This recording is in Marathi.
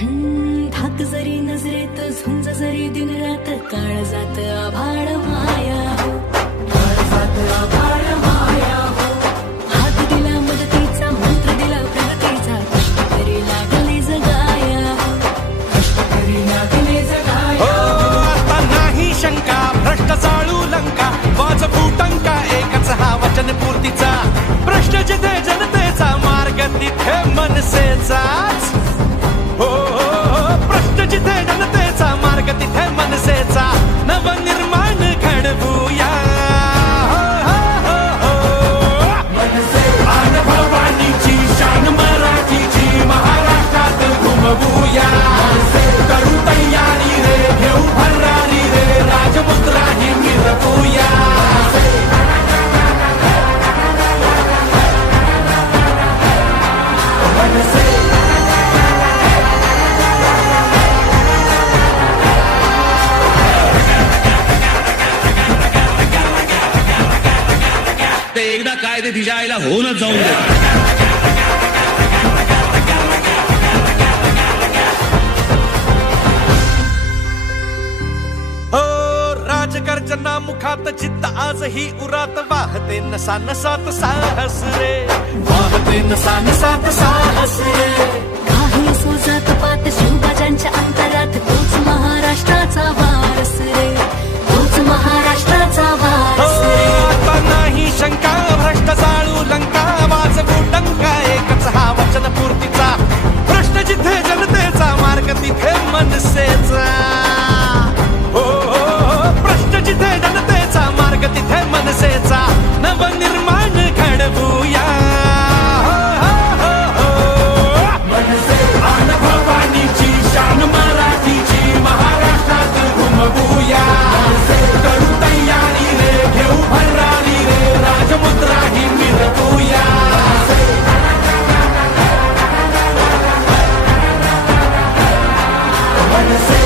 हम्म, जरी नजरेत झुंज जरी दिन रात काळ जात आभाळ माया हो. काळ जात आभाळ माया हो. हात दिला मदतीचा मंत्र दिला प्रगतीचा कष्ट करी लागले जगाया हो. कष्ट करी लागले जगाया हो आता नाही शंका भ्रष्ट चाळू लंका वाज फुटंका एकच हा वचन पूर्तीचा. प्रश्न जिथे जनतेचा मार्ग तिथे मनसेचाच 现在的。ते तिच्या आईला होऊनच जाऊन दे. हो राजगर्जना मुखात चित्त आजही उरात. वाहते नसा नसात साहस रे. वाहते नसा नसात साहस रे. the same